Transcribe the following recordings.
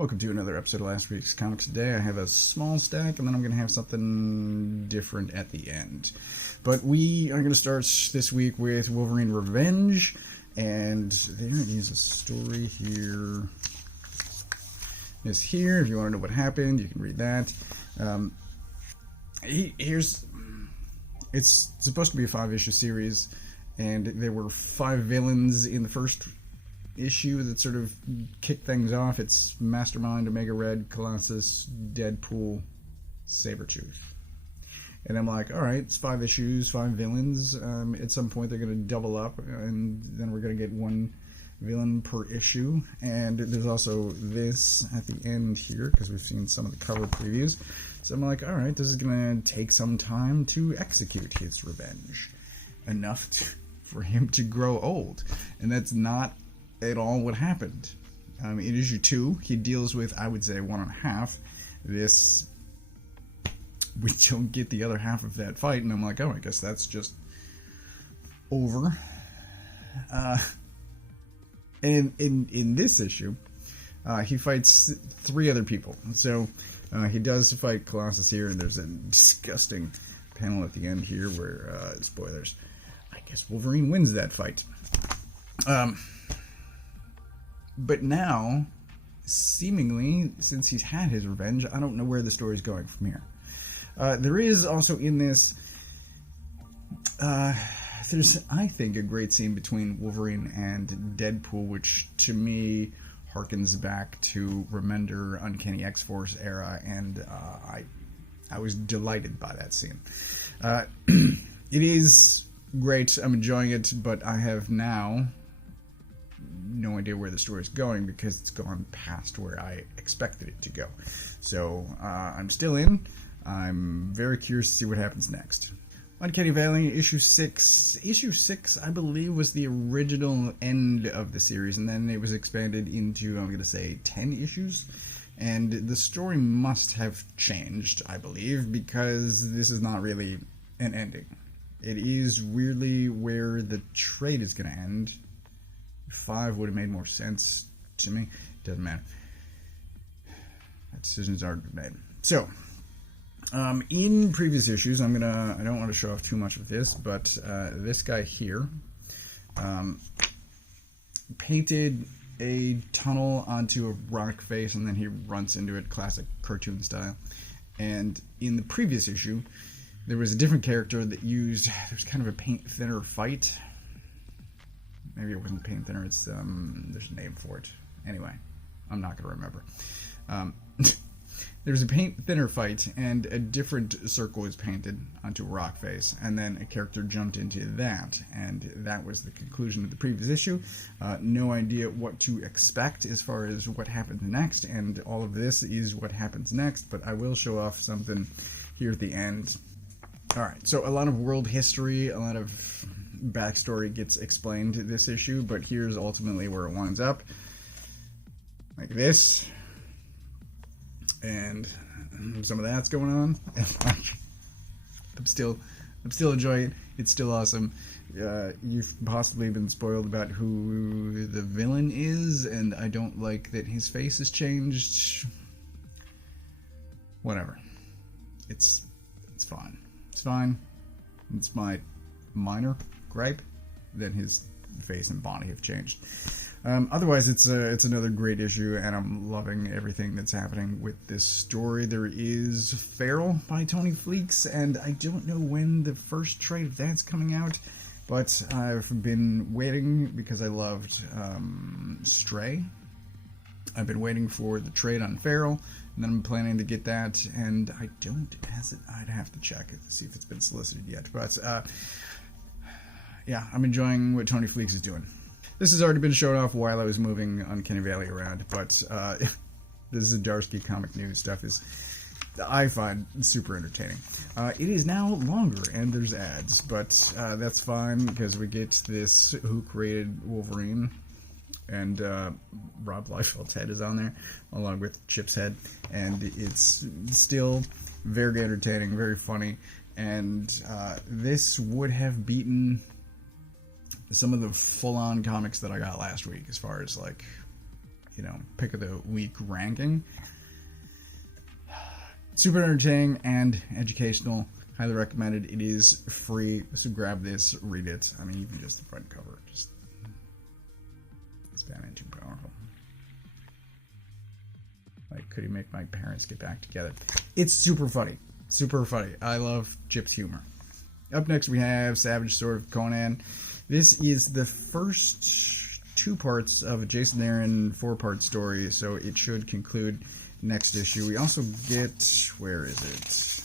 Welcome to another episode of last week's Comics Today. I have a small stack, and then I'm going to have something different at the end. But we are going to start this week with Wolverine Revenge, and there is a story here. It's here. If you want to know what happened, you can read that. It's supposed to be a 5-issue series, and there were 5 villains in the first issue that sort of kicked things off. It's Mastermind, Omega Red, Colossus, Deadpool, Sabretooth. And I'm like, alright, it's 5 issues, 5 villains. At some point they're going to double up, and then we're going to get 1 villain per issue. And there's also this at the end here, because we've seen some of the cover previews. So I'm like, alright, this is going to take some time to execute his revenge. Enough for him to grow old. And that's not at all what happened. In issue 2, he deals with, I would say, 1.5. This, we don't get the other half of that fight, and I'm like, oh, I guess that's just over. And in this issue, he fights 3 other people. So he does fight Colossus here, and there's a disgusting panel at the end here where, spoilers, I guess Wolverine wins that fight. But now, seemingly, since he's had his revenge, I don't know where the story's going from here. There is also in this, there's, I think, a great scene between Wolverine and Deadpool, which, to me, harkens back to Remender, Uncanny X-Force era, and I was delighted by that scene. It is great, I'm enjoying it, but I have now no idea where the story is going because it's gone past where I expected it to go. So I'm still in. I'm very curious to see what happens next. Uncanny Valley, issue 6. Issue 6, I believe, was the original end of the series, and then it was expanded into, I'm going to say, 10 issues. And the story must have changed, I believe, because this is not really an ending. It is weirdly where the trade is going to end. 5 would have made more sense to me. Doesn't matter. That decision's already been made. So, in previous issues, I don't want to show off too much of this, but this guy here painted a tunnel onto a rock face, and then he runs into it, classic cartoon style. And in the previous issue, there was a different character that used, there's kind of a paint thinner fight. Maybe it wasn't paint thinner, it's, there's a name for it. Anyway, I'm not going to remember. There was a paint thinner fight, and a different circle was painted onto a rock face, and then a character jumped into that, and that was the conclusion of the previous issue. No idea what to expect as far as what happens next, and all of this is what happens next, but I will show off something here at the end. Alright, so a lot of world history, a lot of backstory gets explained this issue, but here's ultimately where it winds up. Like this. And some of that's going on. I'm still enjoying it. It's still awesome. You've possibly been spoiled about who the villain is, and I don't like that his face has changed. Whatever. It's fine. It's fine. It's my minor gripe that his face and body have changed. Otherwise, it's another great issue, and I'm loving everything that's happening with this story. There is Feral by Tony Fleecs, and I don't know when the first trade of that's coming out, but I've been waiting because I loved Stray. I've been waiting for the trade on Feral, and then I'm planning to get that, and I don't, I'd have to check it to see if it's been solicited yet, but yeah, I'm enjoying what Tony Fleecs is doing. This has already been shown off while I was moving Uncanny Valley around, but this Zdarsky comic news stuff is, I find, super entertaining. It is now longer, and there's ads, but that's fine, because we get this Who Created Wolverine, and Rob Liefeld's head is on there, along with Chip's head, and it's still very entertaining, very funny, and this would have beaten some of the full-on comics that I got last week, as far as, like, pick of the week ranking. Super entertaining and educational. Highly recommended. It is free, so grab this, read it. I mean, even just the front cover. Just, it's Batman too powerful. Like, could he make my parents get back together? It's super funny. Super funny. I love Chip's humor. Up next, we have Savage Sword of Conan. This is the first 2 parts of a Jason Aaron 4-part story, so it should conclude next issue. We also get, where is it?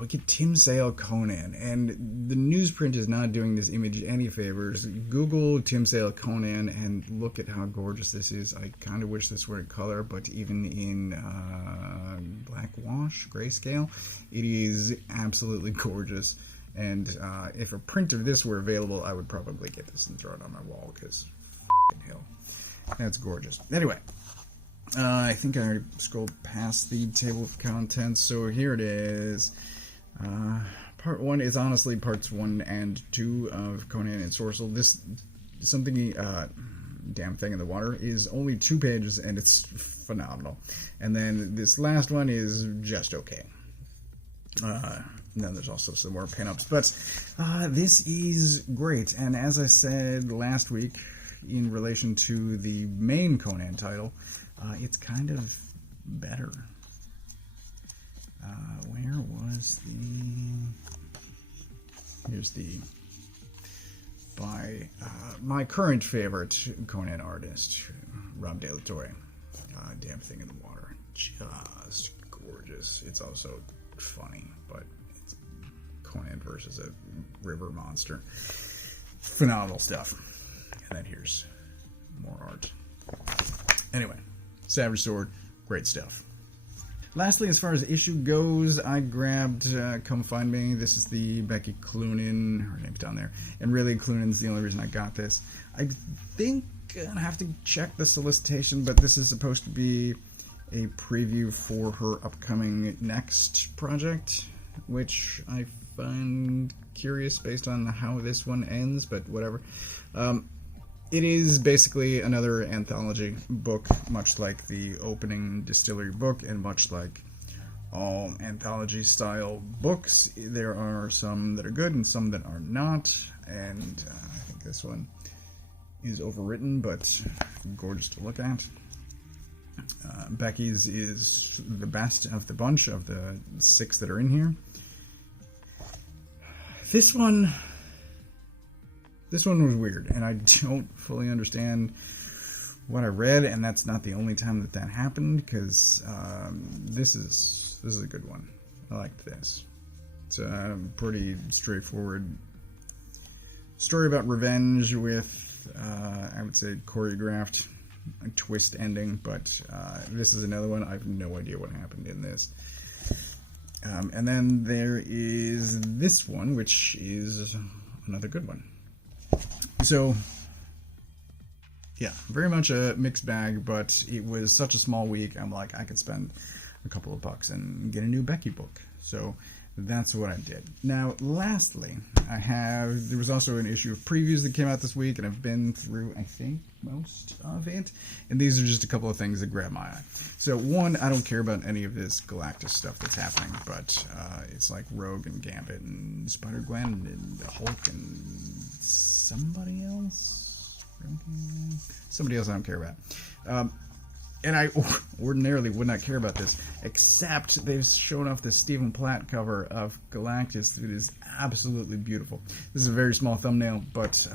We get Tim Sale Conan, and the newsprint is not doing this image any favors. Google Tim Sale Conan and look at how gorgeous this is. I kind of wish this were in color, but even in black wash, grayscale, it is absolutely gorgeous. And if a print of this were available, I would probably get this and throw it on my wall, because hell, that's gorgeous. Anyway, I think I already scrolled past the table of contents, so here it is. Part 1 is honestly parts 1 and 2 of Conan and Sorcel. This something damn thing in the water is only 2 pages, and it's phenomenal. And then this last one is just okay. And then there's also some more pinups, but this is great. And as I said last week, in relation to the main Conan title, it's kind of better. Where was here's the, by my current favorite Conan artist, Rob De La Torre. Damn thing in the water. Just gorgeous. It's also funny, but it's Conan versus a river monster. Phenomenal stuff. And then here's more art. Anyway, Savage Sword, great stuff. Lastly, as far as the issue goes, I grabbed Come Find Me. This is the Becky Cloonan. Her name's down there. And really, Cloonan's the only reason I got this. I think I have to check the solicitation, but this is supposed to be a preview for her upcoming next project, which I find curious based on how this one ends, but whatever. It is basically another anthology book, much like the opening Distillery book, and much like all anthology-style books. There are some that are good and some that are not, and I think this one is overwritten, but gorgeous to look at. Becky's is the best of the bunch of the 6 that are in here. This one was weird, and I don't fully understand what I read, and that's not the only time that happened, because this is a good one. I liked this. It's a pretty straightforward story about revenge with, I would say, choreographed a twist ending, but this is another one. I have no idea what happened in this. And then there is this one, which is another good one. So, yeah, very much a mixed bag, but it was such a small week, I'm like, I could spend a couple of bucks and get a new Becky book. So that's what I did. Now, lastly, there was also an issue of previews that came out this week, and I've been through, I think, most of it. And these are just a couple of things that grab my eye. So, one, I don't care about any of this Galactus stuff that's happening, but it's like Rogue and Gambit and Spider-Gwen and the Hulk and somebody else? Somebody else I don't care about. And I ordinarily would not care about this, except they've shown off the Stephen Platt cover of Galactus. It is absolutely beautiful. This is a very small thumbnail, but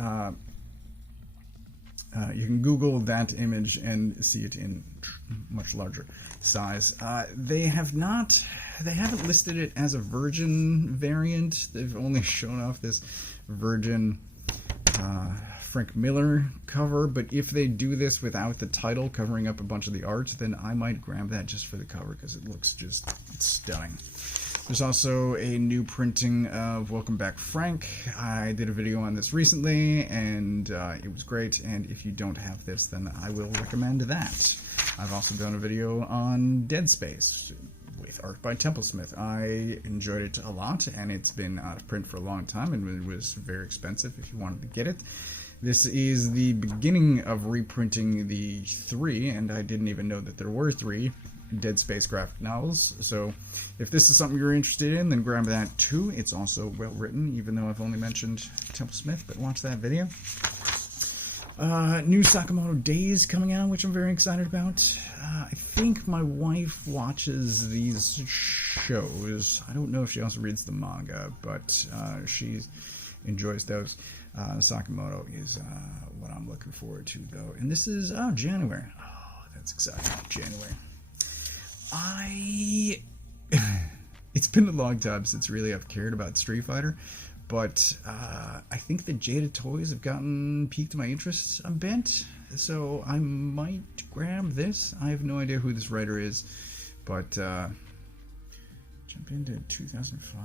you can Google that image and see it in much larger size. They haven't listed it as a Virgin variant. They've only shown off this Virgin Frank Miller cover, but if they do this without the title covering up a bunch of the art, then I might grab that just for the cover, because it looks just stunning. There's also a new printing of Welcome Back Frank. I did a video on this recently, and it was great, and if you don't have this, then I will recommend that. I've also done a video on Dead Space with art by Templesmith. I enjoyed it a lot, and it's been out of print for a long time, and it was very expensive if you wanted to get it. This is the beginning of reprinting the 3, and I didn't even know that there were 3 Dead Space graphic novels. So if this is something you're interested in, then grab that too. It's also well written, even though I've only mentioned Temple Smith, but watch that video. New Sakamoto Days coming out, which I'm very excited about. I think my wife watches these shows. I don't know if she also reads the manga, but she enjoys those. Sakamoto is what I'm looking forward to, though. And this is, January. Oh, that's exciting. January. It's been a long time since really I've cared about Street Fighter, but I think the Jada toys have piqued my interest a bit, so I might grab this. I have no idea who this writer is, but jump into 2005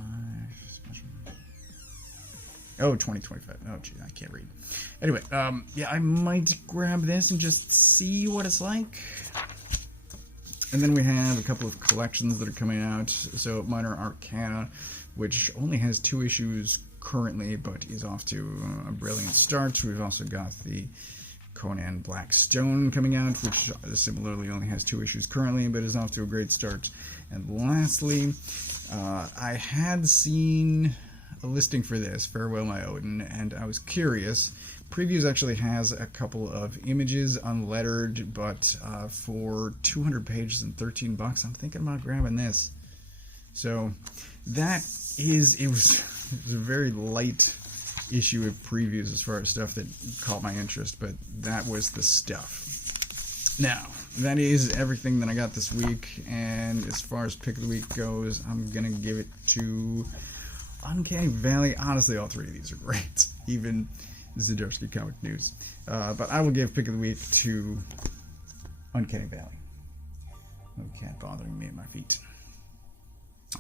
special. Oh, 2025. Oh, gee, I can't read. Anyway, yeah, I might grab this and just see what it's like. And then we have a couple of collections that are coming out. So Minor Arcana, which only has 2 issues currently, but is off to a brilliant start. We've also got the Conan Black Stone coming out, which similarly only has 2 issues currently, but is off to a great start. And lastly, I had seen a listing for this, Farewell My Odin, and I was curious. Previews actually has a couple of images unlettered, but for 200 pages and $13, I'm thinking about grabbing this. So that is, it was a very light issue of previews as far as stuff that caught my interest, but that was the stuff. Now, that is everything that I got this week, and as far as pick of the week goes, I'm gonna give it to Uncanny Valley. Honestly, all 3 of these are great, even Zdarsky Comic News. But I will give pick of the week to Uncanny Valley. No cat bothering me at my feet.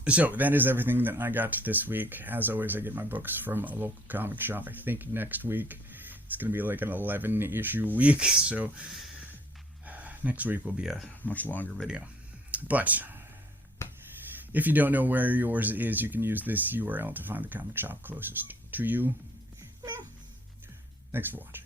So that is everything that I got this week. As always, I get my books from a local comic shop. I think next week it's going to be like an 11-issue week, so next week will be a much longer video. But if you don't know where yours is, you can use this URL to find the comic shop closest to you. Thanks for watching.